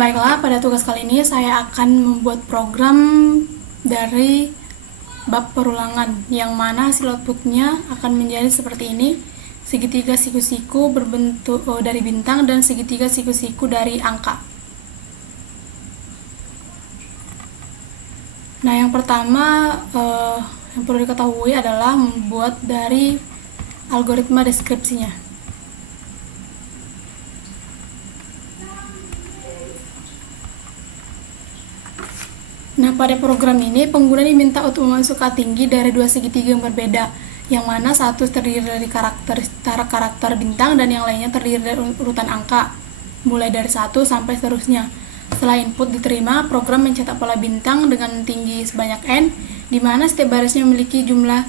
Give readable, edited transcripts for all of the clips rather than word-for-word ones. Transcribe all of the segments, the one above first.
Baiklah, pada tugas kali ini saya akan membuat program dari bab perulangan, yang mana hasil outputnya akan menjadi seperti ini: segitiga siku-siku berbentuk dari bintang dan segitiga siku-siku dari angka. Nah, yang pertama yang perlu diketahui adalah membuat dari algoritma deskripsinya. Nah, pada program ini pengguna diminta untuk memasukkan tinggi dari dua segitiga yang berbeda, yang mana satu terdiri dari karakter bintang dan yang lainnya terdiri dari urutan angka, mulai dari 1 sampai seterusnya. Setelah input diterima, program mencetak pola bintang dengan tinggi sebanyak n, di mana setiap barisnya memiliki jumlah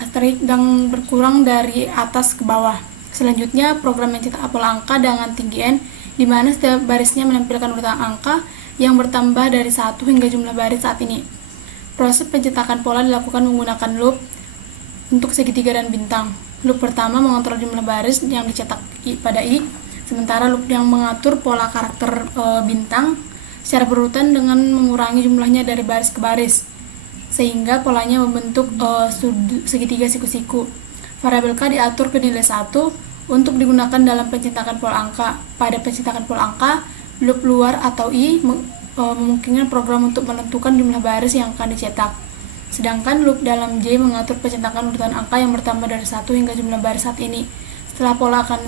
asterik dan berkurang dari atas ke bawah. Selanjutnya, program mencetak pola angka dengan tinggi n, di mana setiap barisnya menampilkan urutan angka yang bertambah dari 1 hingga jumlah baris saat ini. Proses pencetakan pola dilakukan menggunakan loop untuk segitiga dan bintang. Loop pertama mengontrol jumlah baris yang dicetak pada i, sementara loop yang mengatur pola karakter bintang secara berurutan dengan mengurangi jumlahnya dari baris ke baris, sehingga polanya membentuk segitiga siku-siku. Variabel k diatur ke nilai 1 untuk digunakan dalam pencetakan pola angka. Pada pencetakan pola angka, loop luar atau i memungkinkan program untuk menentukan jumlah baris yang akan dicetak. Sedangkan loop dalam j mengatur pencetakan urutan angka yang bertambah dari 1 hingga jumlah baris saat ini. Setelah pola akan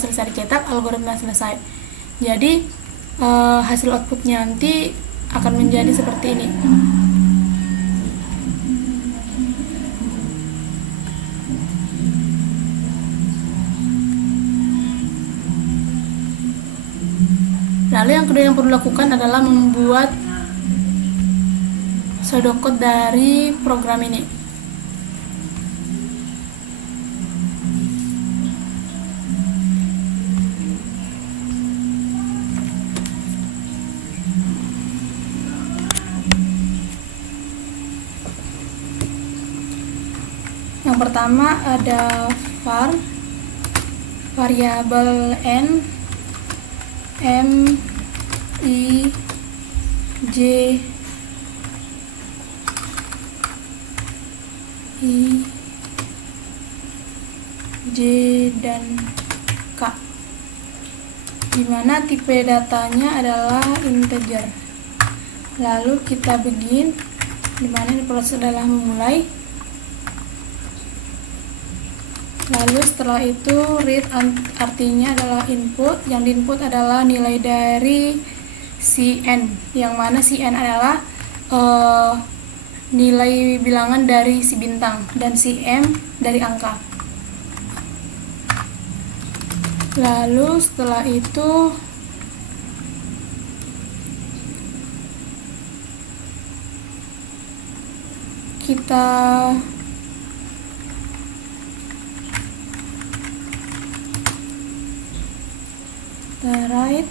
selesai dicetak, algoritma selesai. Jadi hasil outputnya nanti akan menjadi seperti ini. Lalu yang kedua yang perlu dilakukan adalah membuat pseudocode dari program ini. Yang pertama ada variabel n, m, i, j, dan k, dimana tipe datanya adalah integer. Lalu kita begin, dimana ini proses adalah memulai. Lalu setelah itu read artinya adalah input, yang diinput adalah nilai dari si n, yang mana si n adalah nilai bilangan dari si bintang, dan si m dari angka. Lalu setelah itu kita write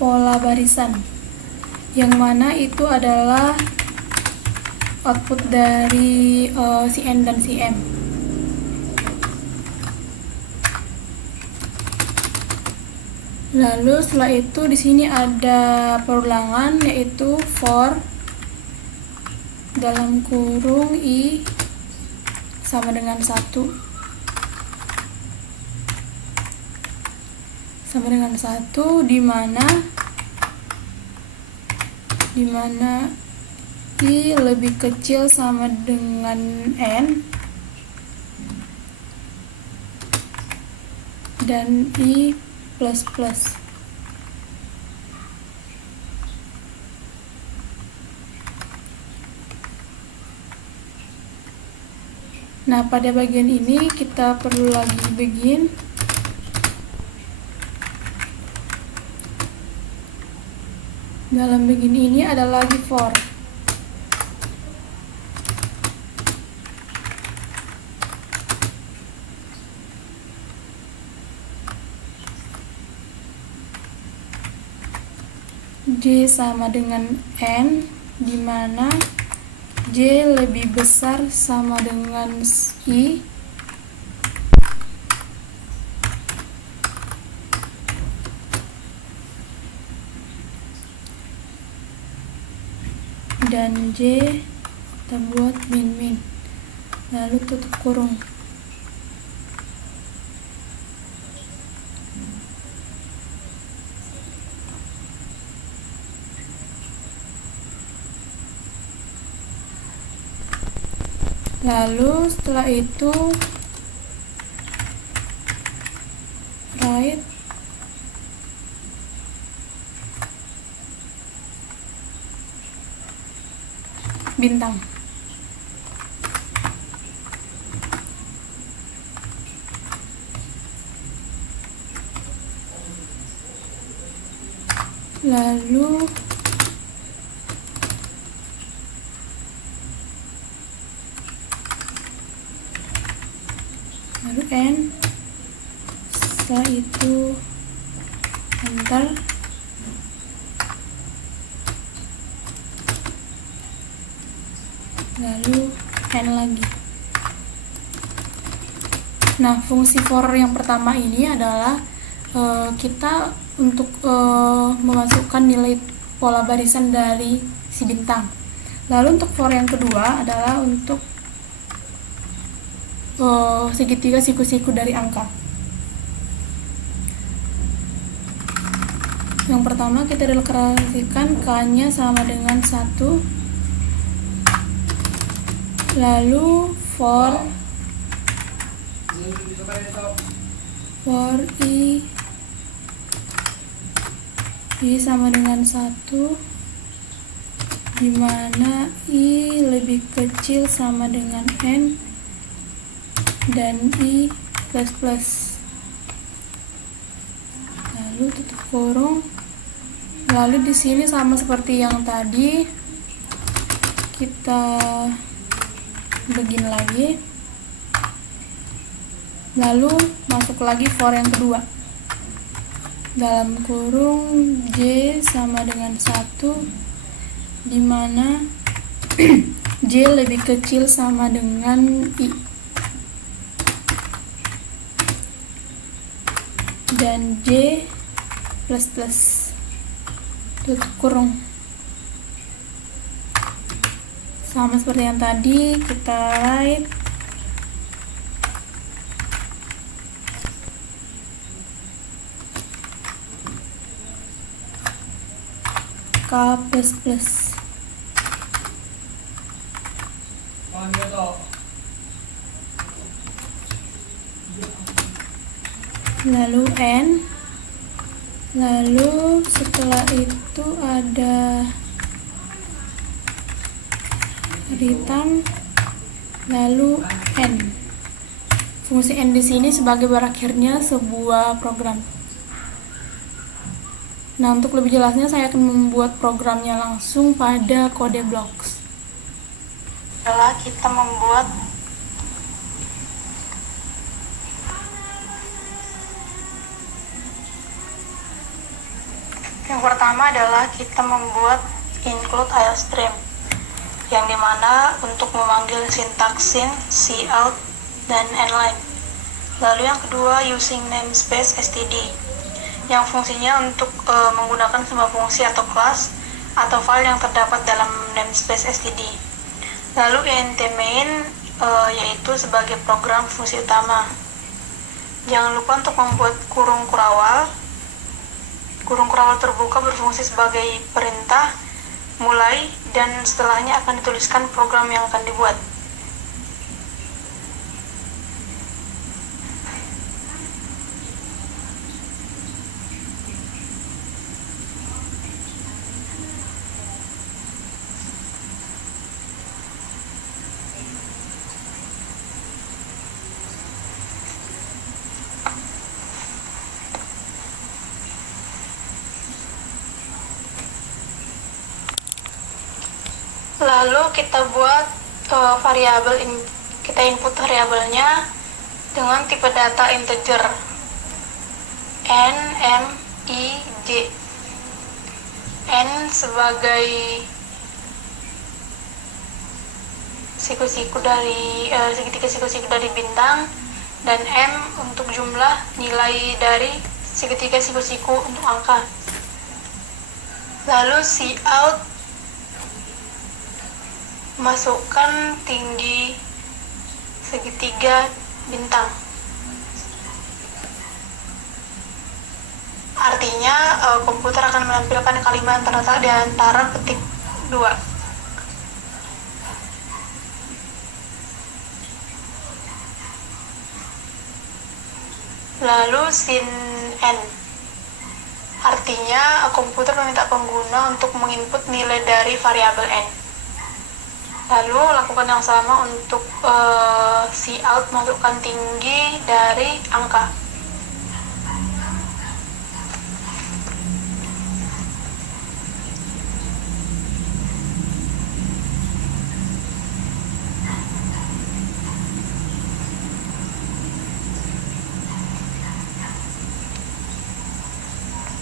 pola barisan, yang mana itu adalah output dari si n dan si m. Lalu setelah itu di sini ada perulangan, yaitu for dalam kurung i sama dengan 1 di mana i lebih kecil sama dengan n dan i plus plus. Nah, pada bagian ini kita perlu lagi begin. Dalam begin ini ada lagi for. J sama dengan N, di mana J lebih besar sama dengan I, dan J kita buat min-min, lalu tutup kurung. Lalu setelah itu write bintang. Lalu N, setelah itu enter, lalu N lagi. Nah, fungsi for yang pertama ini adalah kita untuk memasukkan nilai pola barisan dari si bintang. Lalu untuk for yang kedua adalah untuk segitiga siku-siku dari angka. Yang pertama kita deklarasikan K-nya sama dengan 1, lalu for I sama dengan 1, di mana I lebih kecil sama dengan N dan I plus. Lalu tutup kurung. Lalu di sini sama seperti yang tadi, kita begin lagi. Lalu masuk lagi for yang kedua. Dalam kurung J sama dengan 1, di mana J lebih kecil sama dengan I dan J plus. Tutup kurung. Sama seperti yang tadi, kita write K plus. Lalu N, lalu setelah itu ada return, lalu N. Fungsi N di sini sebagai berakhirnya sebuah program. Nah, untuk lebih jelasnya saya akan membuat programnya langsung pada kode blocks. Setelah kita membuat yang pertama adalah kita membuat include IOStream, yang dimana untuk memanggil sintaks sin, cout, dan nline. Lalu yang kedua using namespace std, yang fungsinya untuk menggunakan sebuah fungsi atau kelas atau file yang terdapat dalam namespace std. Lalu int main yaitu sebagai program fungsi utama. Jangan lupa untuk membuat kurung kurawal. Kurung kurawal terbuka berfungsi sebagai perintah mulai, dan setelahnya akan dituliskan program yang akan dibuat. Lalu kita buat kita input variabelnya dengan tipe data integer n, m, i, j. N sebagai siku-siku dari segitiga siku-siku dari bintang, dan M untuk jumlah nilai dari segitiga siku-siku untuk angka. Lalu Cout masukkan tinggi segitiga bintang. Artinya komputer akan menampilkan kalimat terletak di antara petik 2. Lalu sin N, artinya komputer meminta pengguna untuk menginput nilai dari variabel N. Lalu lakukan yang sama untuk Cout, masukkan tinggi dari angka.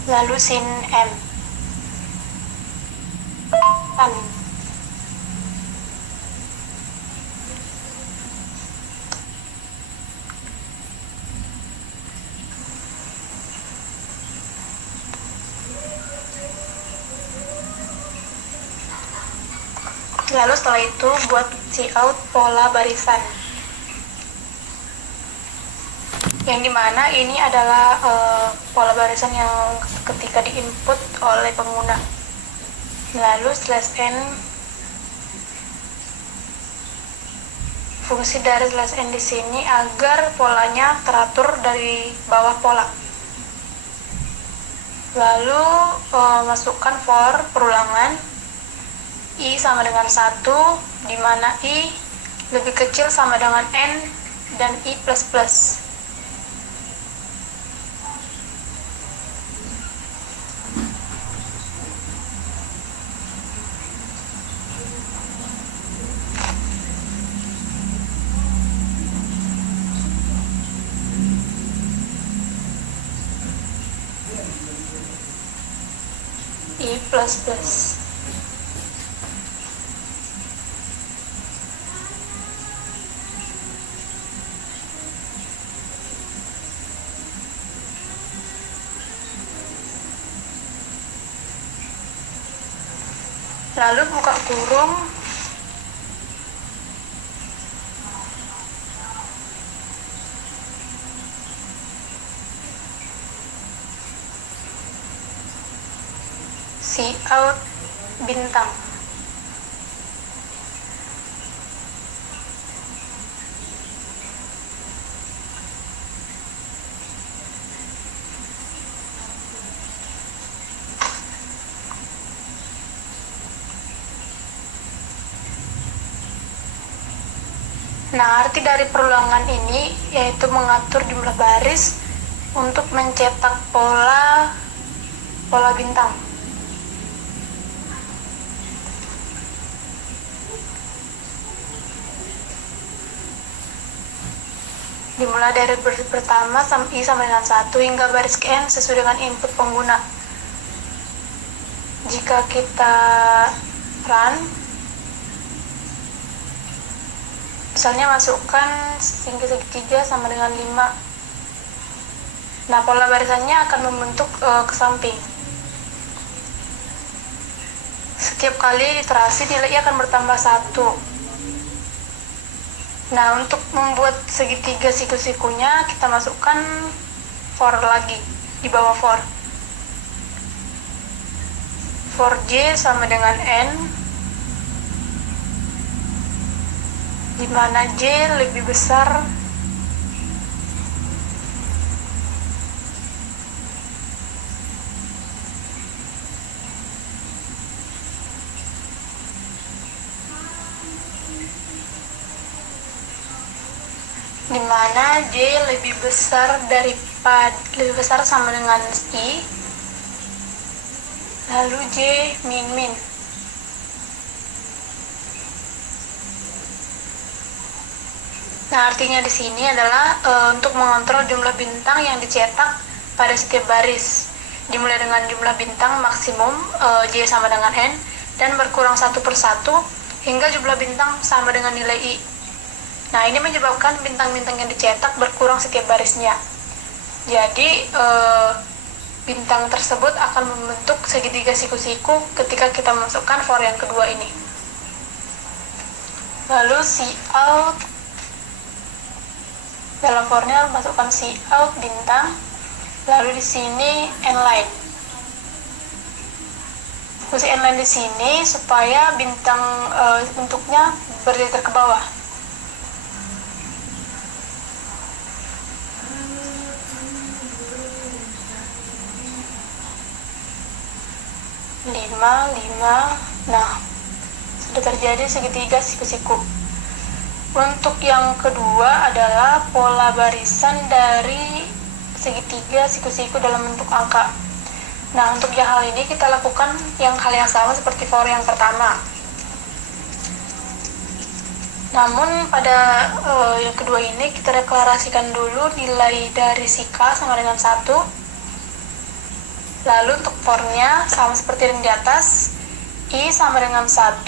Lalu sin M, kan. Lalu setelah itu buat Cout pola barisan, yang dimana ini adalah pola barisan yang ketika diinput oleh pengguna. Lalu /n, fungsi dari /n di sini agar polanya teratur dari bawah pola. Lalu masukkan for perulangan I sama dengan 1, di mana I lebih kecil sama dengan N dan I++. I++. Lalu buka kurung, Cout bintang. Nah, arti dari perulangan ini yaitu mengatur jumlah baris untuk mencetak pola bintang. Dimulai dari baris pertama I sama dengan 1 hingga baris ke N sesuai dengan input pengguna. Jika kita run, misalnya masukkan tinggi segitiga sama dengan 5. Nah, pola barisannya akan membentuk ke samping. Setiap kali iterasi nilai akan bertambah 1. Nah, untuk membuat segitiga siku-sikunya kita masukkan for lagi di bawah for J sama dengan N, di mana J lebih besar lebih besar sama dengan I, lalu J min. Nah, artinya di sini adalah untuk mengontrol jumlah bintang yang dicetak pada setiap baris. dimulai dengan jumlah bintang maksimum J sama dengan N dan berkurang satu per satu hingga jumlah bintang sama dengan nilai I. Nah, ini menyebabkan bintang-bintang yang dicetak berkurang setiap barisnya. Jadi, bintang tersebut akan membentuk segitiga siku-siku ketika kita masukkan for yang kedua ini. Lalu Cout, dalam fornya masukkan Cout bintang, lalu di sini N-line. Fungsi N-line di sini supaya bintang bentuknya berjejer ke bawah. Lima. Nah, sudah terjadi segitiga siku-siku. Untuk yang kedua adalah pola barisan dari segitiga siku-siku dalam bentuk angka. Nah, untuk hal ini kita lakukan hal yang sama seperti for yang pertama. Namun pada yang kedua ini kita deklarasikan dulu nilai dari si K sama dengan 1. Lalu untuk for-nya sama seperti yang di atas, I sama dengan 1,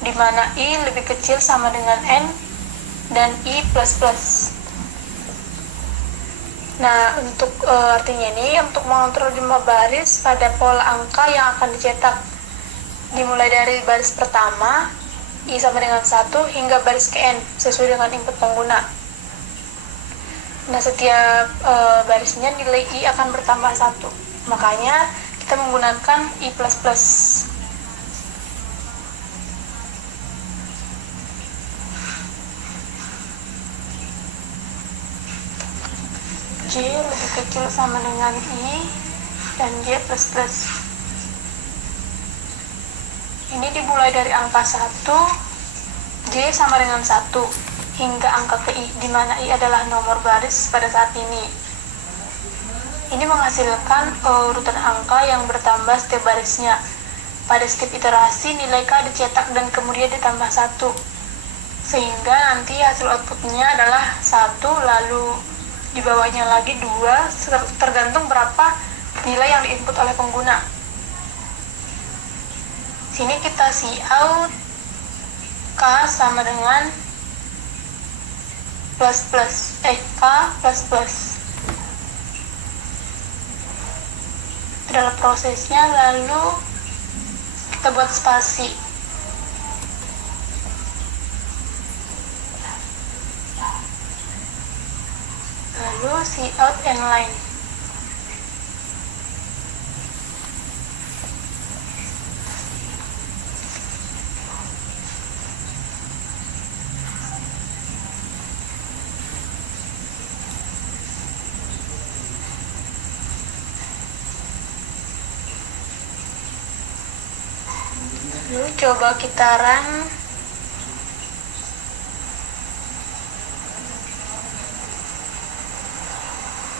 di mana I lebih kecil sama dengan N, dan I plus plus. Nah, untuk artinya ini, untuk mengontrol jumlah baris pada pola angka yang akan dicetak, dimulai dari baris pertama, I sama dengan 1, hingga baris ke N, sesuai dengan input pengguna. Nah, setiap barisnya nilai I akan bertambah 1. Makanya kita menggunakan I++. J lebih kecil sama dengan I dan J++. Ini dimulai dari angka 1, J sama dengan 1, hingga angka ke I, di mana I adalah nomor baris pada saat ini. Ini menghasilkan urutan angka yang bertambah setiap barisnya. Pada setiap iterasi, nilai K dicetak dan kemudian ditambah 1. Sehingga nanti hasil outputnya adalah 1, lalu di bawahnya lagi 2, tergantung berapa nilai yang diinput oleh pengguna. Sini kita Cout K sama dengan K plus. Adalah prosesnya, lalu kita buat spasi. Lalu Cout N-line. Lalu coba kita run.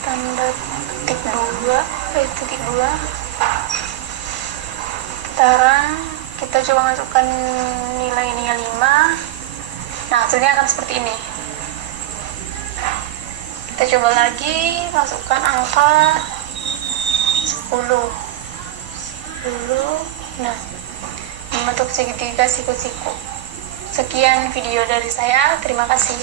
Tanda titik 2. Kita run. Kita coba masukkan nilai 5. Nah, hasilnya akan seperti ini. Kita coba lagi masukkan angka 10. Nah, membentuk segitiga siku-siku. Sekian video dari saya, terima kasih.